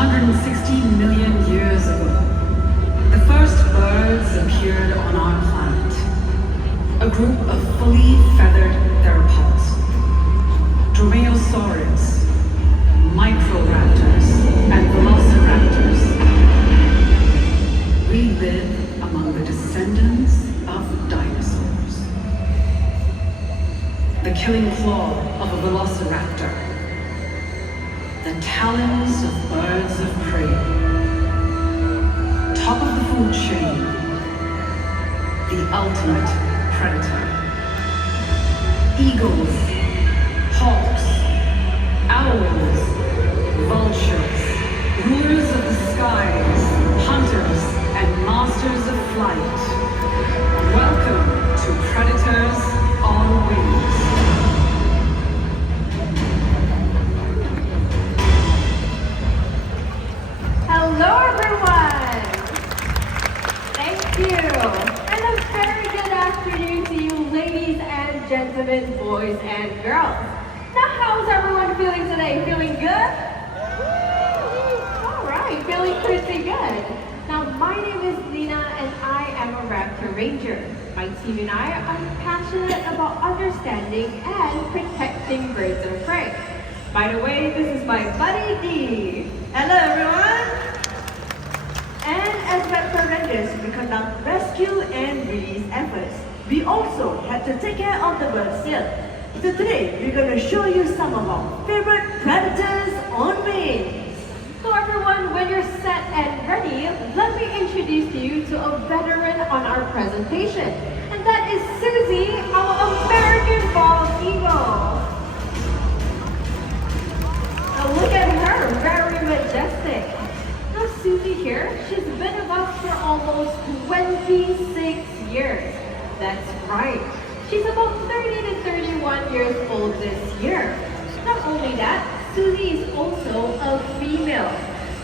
160 million years ago, the first birds appeared on our planet. A group of fully feathered theropods. Dromaeosaurids, Microraptors, and Velociraptors. We live among the descendants of dinosaurs. The killing claw of a velociraptor. The talons of birds of prey. Top of the food chain. The ultimate predator. Eagles, hawks, owls, vultures, rulers of the skies, hunters, and masters of flight. Welcome to Predators on Wings. Hello everyone! Thank you! And a very good afternoon to you ladies and gentlemen, boys and girls. Now how's everyone feeling today? Feeling good? Alright, feeling pretty good. Now my name is Lina and I am a Raptor Ranger. My team and I are passionate about understanding and protecting birds of prey. By the way, this is my buddy Dee. Hello everyone! And as Raptor Rangers, we conduct rescue and release efforts. We also have to take care of the birds still. So today, we're going to show you some of our favorite predators on wings. So everyone, when you're set and ready, let me introduce you to a veteran on our presentation. And that is Susie, our American bald eagle. Now look at her, very majestic. Now Susie here, she's been with us for almost 26 years. That's right. She's about 30 to 31 years old this year. Not only that, Susie is also a female.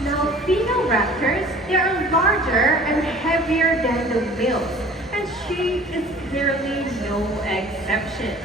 Now female raptors, they are larger and heavier than the males. And she is clearly no exception.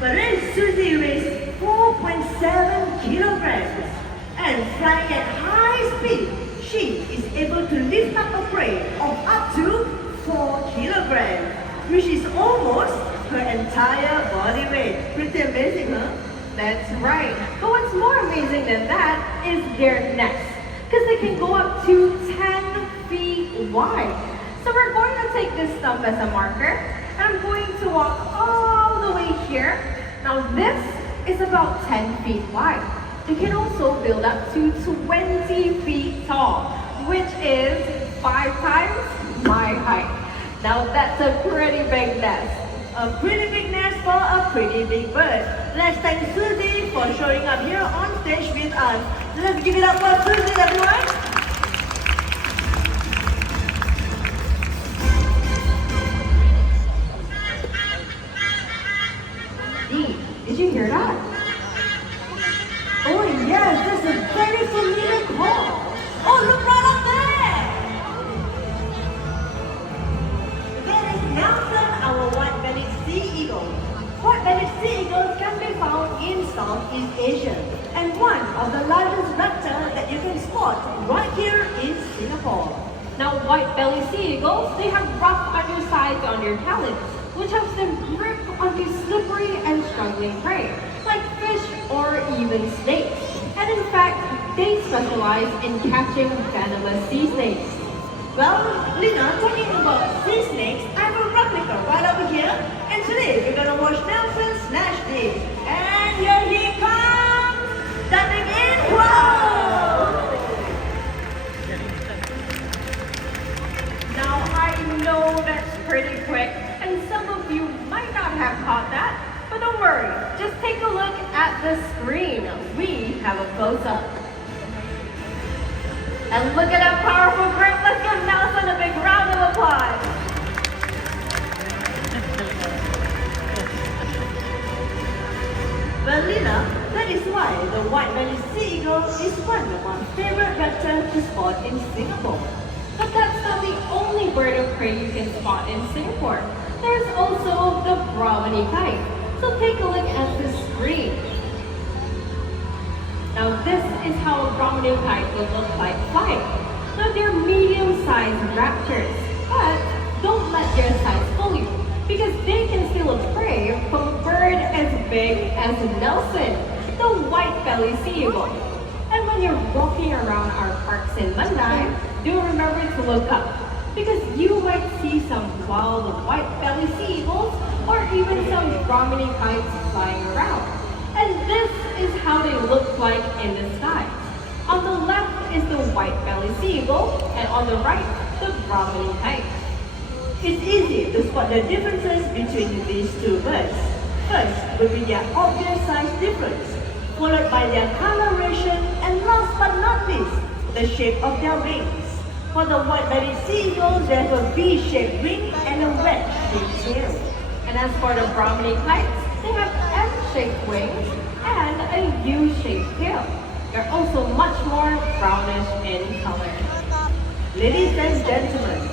But then Susie weighs 4.7 kilograms. And flying at high speed, she is able to lift up a prey of up to 4 kilograms, which is almost her entire body weight. Pretty amazing, huh? That's right. But what's more amazing than that is their necks, because they can go up to 10 feet wide. So we're going to take this stump as a marker, and I'm going to walk all the way here. Now this is about 10 feet wide. They can also build up to 20 feet tall, which is 5 times my height. Now that's a pretty big nest. A pretty big nest for a pretty big bird. Let's thank Susie for showing up here on stage with us. Let's give it up for Susie, everyone. Dee, did you hear that? Oh yes, that's a very familiar call. Oh, look right up there! That is Nelson, our white-bellied sea eagle. White-bellied sea eagles can be found in Southeast Asia and one of the largest raptors that you can spot right here in Singapore. Now white-bellied sea eagles, they have rough undersides on their talons, which helps them grip onto slippery and struggling prey, like fish or even snakes. And in fact, they specialize in catching venomous sea snakes. Well, Lina, talking about sea snakes, I have a replica right over here. And today, we're gonna watch Nelson snatch this. And here he comes! Diving in, whoa! Now I know that's pretty quick, and some of you might not have caught that. But don't worry, just take a look at the screen. We have a close-up. And look at that powerful grip. Let's give Nelson a big round of applause. Well, Lina, that is why the white-bellied sea eagle is one of my favorite raptors to spot in Singapore. But that's not the only bird of prey you can spot in Singapore. There's also the Brahminy kite. So take a look at the screen. Now this is how a Brahminian kite will look like flying. Now they're medium-sized raptors, but don't let their size fool you, because they can steal a prey from a bird as big as Nelson, the white-bellied sea eagle. And when you're walking around our parks in Mandai, do remember to look up, because you might see some wild white-bellied sea eagles or even some Brahminian kites flying around. And this is how they look like in the sky. On the left is the white-bellied sea eagle, and on the right, the Brahminian kite. It's easy to spot the differences between these two birds. First will be their obvious size difference, followed by their coloration, and last but not least, the shape of their wings. For the white-bellied sea eagles, they have a V-shaped wing and a wedge-shaped tail. And as for the Brahminian kites, they have M-shaped wings and a U-shaped tail. They're also much more brownish in color. Ladies and gentlemen,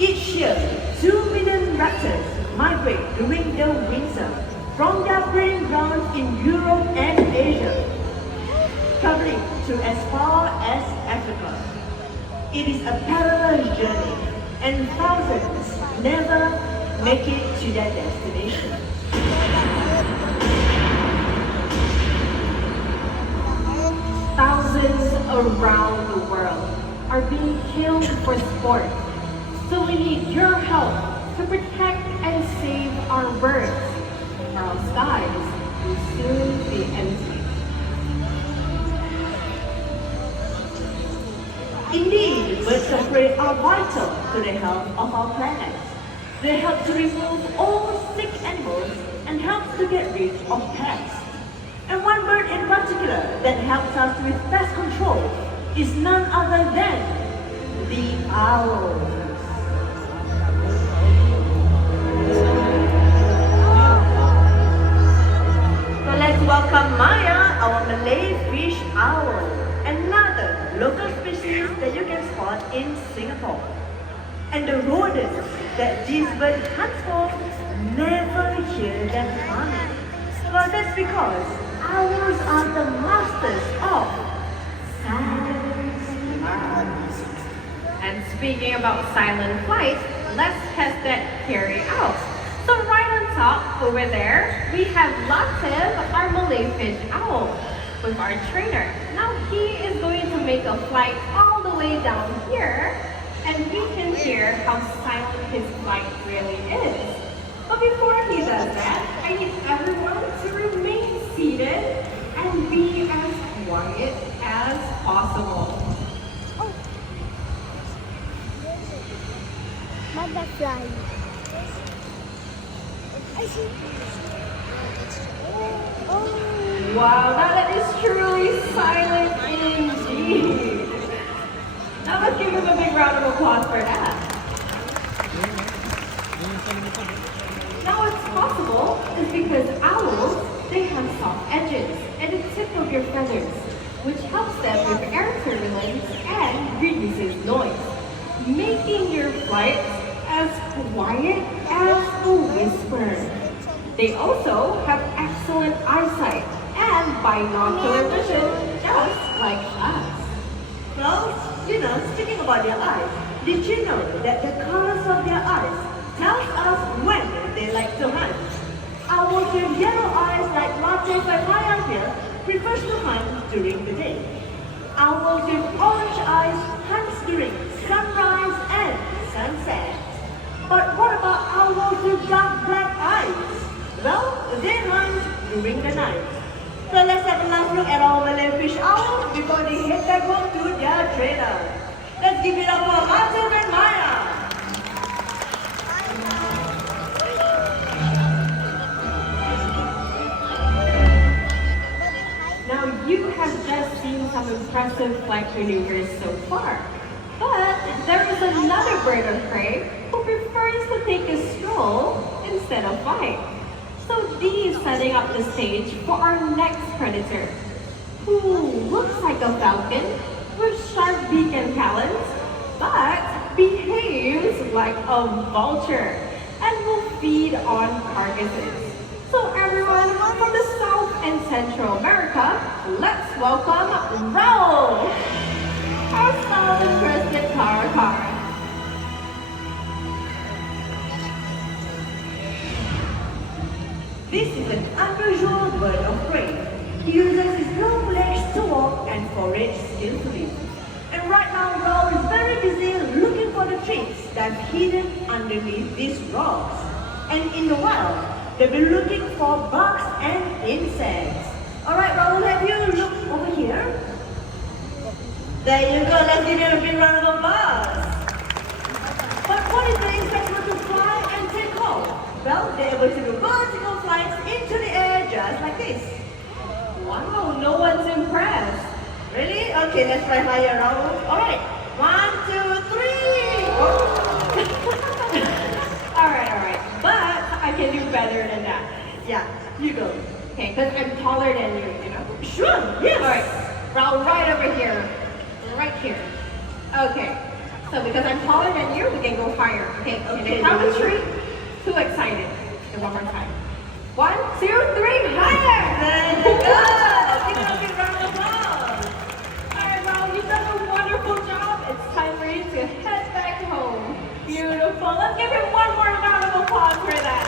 each year, 2 million raptors migrate during the winter from their breeding grounds in Europe and Asia, traveling to as far as Africa. It is a perilous journey, and thousands never make it to their destination. Thousands around the world are being killed for sport. So we need your help to protect and save our birds, or our skies will soon be empty. Indeed, birds of prey are vital to the health of our planet. They help to remove all sick animals and help to get rid of pests. And one bird in particular that helps us with pest control is none other than the owl. So let's welcome Maya, our Malay fish owl, another local species that you can spot in Singapore. And the rodents that this bird hunts for never hear them humming. Well, that's because owls are the masters of silent flight. And speaking about silent flight, let's test that carry out. So right on top over there, we have Latif, our Malay fish owl, with our trainer. Now he is going to make a flight all the way down here, and we can hear how silent his flight really is. But before he does that, I need everyone to remain seated and be as quiet as possible. Butterfly. Oh. Wow, that is truly silent indeed. Now let's give him a big round of applause for that. Now what's possible is because owls, they have soft edges at the tip of your feathers, which helps them with air turbulence and reduces noise, making your flight as quiet as a whisper. They also have excellent eyesight and binocular vision, just like us. Well, speaking about their eyes, did you know that the colors of their eyes tells us when they like to hunt? Owls with yellow eyes like Latif and Maya here prefers to hunt during the day. Owls with orange eyes hunts during sunrise and sunset. But what about owls with dark black eyes? Well, they hunt during the night. So let's have a last look at our Malay fish owls before they head back home to their trainer. Let's give it up for Latif and Maya. Now you have just seen some impressive flight maneuvers so far. But there is another bird of prey who prefers to take a stroll instead of flying. So Dee is setting up the stage for our next predator, who looks like a falcon with sharp beak and talons, but behaves like a vulture and will feed on carcasses. So everyone from the south in Central America, let's welcome Raul, our southern crested caracara. This is an unusual bird of prey. He uses his long legs to walk and forage skillfully. And right now, Raul is very busy looking for the treats that are hidden underneath these rocks. And in the wild, they'll be looking for bugs and insects. Alright, Raul, have you look over here? There you go, let's give you a big round of applause. But what if the insects want to fly and take off? Well, they're able to do vertical flights into the air just like this. Wow, no one's impressed. Really? Okay, let's try higher, Raul. Alright, 1, 2, 3. Alright. But I can do better than that. Yeah, you go. Okay, because I'm taller than you know? Sure, yes. Alright, Raul, right over here. Right here. Okay. So because I'm taller than you, we can go higher. Okay, Okay, count to do it. 3. Too excited. Okay, one more time. 1, 2, 3, higher! There you go. Give it a big round of applause. Alright, Raul, you've done a wonderful job. It's time for you to head back home. Beautiful. Let's give him one more round of applause for that.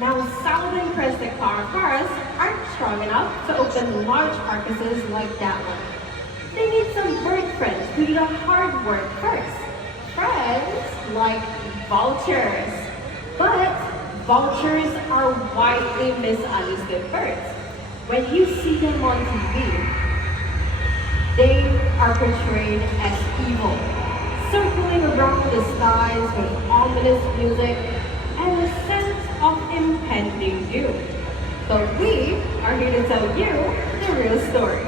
Now, southern crested caracaras aren't strong enough to open large carcasses like that one. They need some bird friends to do the hard work first. Friends like vultures. But vultures are widely misunderstood birds. When you see them on TV, they are portrayed as evil, circling around the skies with ominous music and a sense of impending doom. So we are here to tell you the real story.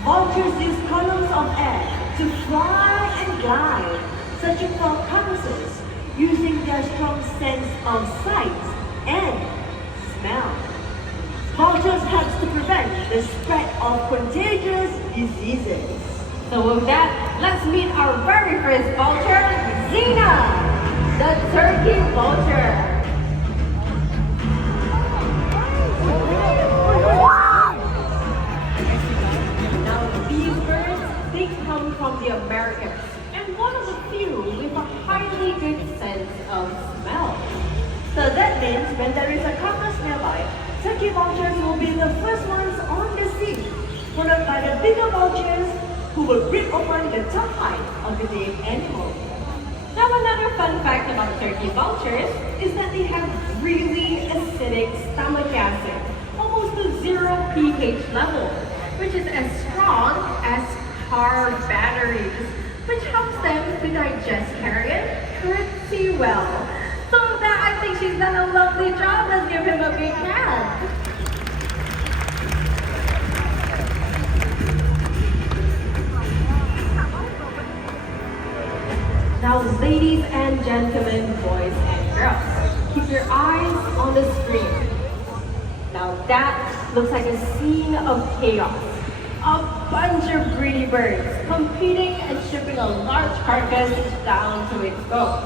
Vultures use columns of air to fly and glide, searching for carcasses, using their strong sense of sight and smell. Vultures helps to prevent the spread of contagious diseases. So with that, let's meet our very first vulture, Xena, the turkey vulture. Now these birds, they come from the Americas, and one of the few with a highly good sense of smell. So that means when there is a carcass nearby, turkey vultures will be the first ones on the scene, followed by the bigger vultures who will rip open the top height of the dead animal. Now another fun fact about turkey vultures is that they have really acidic stomach acid, almost to 0 pH level, which is as strong as car batteries, which helps them to digest carrion pretty well. So with that, I think she's done a lovely job. Let's give him a big hand. Now, ladies and gentlemen, boys and girls, keep your eyes on the screen. Now that looks like a scene of chaos. A bunch of greedy birds competing and shipping a large carcass down to its bones.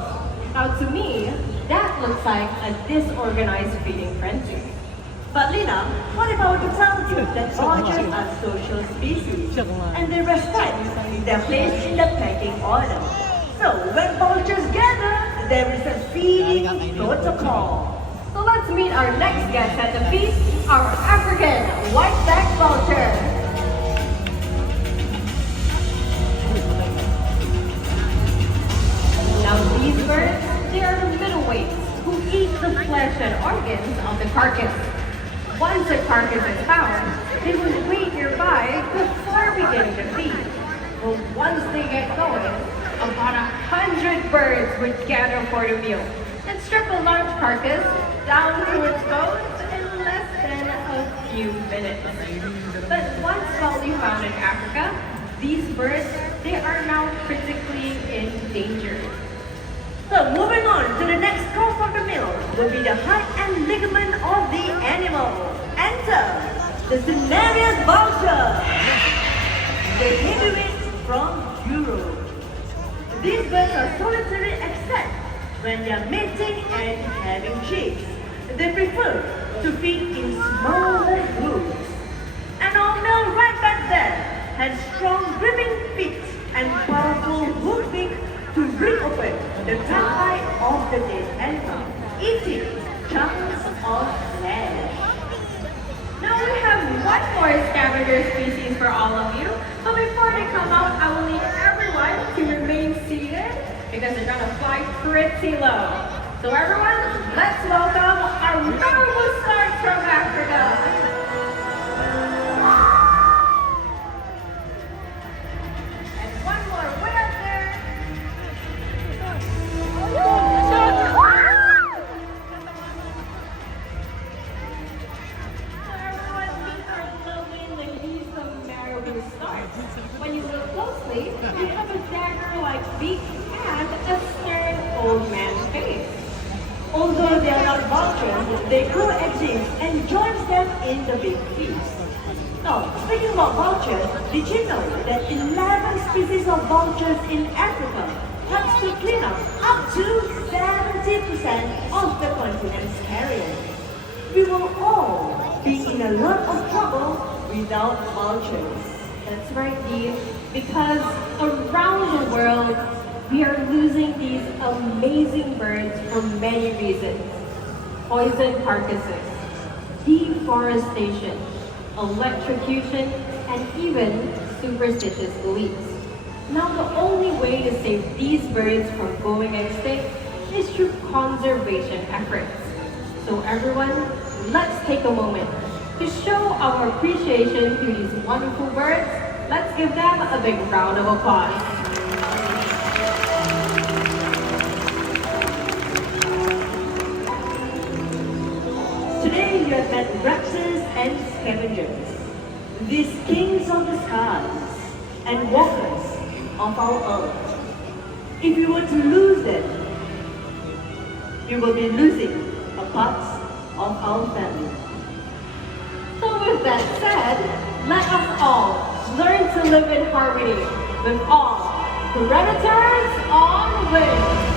Now to me, that looks like a disorganized feeding frenzy. But Lina, what if I were to tell you that vultures are social species and they respect their place in the pecking order? So when vultures gather, there is a feeding protocol. So let's meet our next guest at the feast, our African white-backed vulture. Now these birds, they are the middleweights who eat the flesh and organs of the carcass. Once a carcass is found, they will wait nearby before beginning to feed. But once they get going, about 100 birds would gather for the meal and strip a large carcass down to its bones in less than a few minutes. But once widely found in Africa, these birds, they are now critically endangered. So moving on to the next course of the meal will be the height and ligament of the animal. Enter the Cinereus vulture, the heavyweight from Europe. These birds are solitary except when they are mating and having chicks. They prefer to feed in smaller groups. An old male right back there had strong gripping feet and powerful hook beak to rip open the tongue of the dead animal, eating chunks of flesh. Now we have one more scavenger species for all of you. But before they come out, I will need everyone to remain seated because they're gonna fly pretty low. So everyone, let's welcome our marvelous stars from Africa. And one more way up there. When you look closely, you have a dagger-like beak and a stern old man's face. Although they are not vultures, they coexist and join them in the big feast. Now, speaking about vultures, did you know that 11 species of vultures in Africa helps to clean up to 70% of the continent's carrier? We will all be in a lot of trouble without vultures. That's right, Dee. Because around the world, we are losing these amazing birds for many reasons. Poison carcasses, deforestation, electrocution, and even superstitious beliefs. Now the only way to save these birds from going extinct is through conservation efforts. So everyone, let's take a moment to show our appreciation to these wonderful birds. Let's give them a big round of applause. Today you have met raptors and scavengers, these kings of the skies and walkers of our earth. If you were to lose them, you will be losing a part of our family. So with that said, let us all learn to live in harmony with all predators on wing.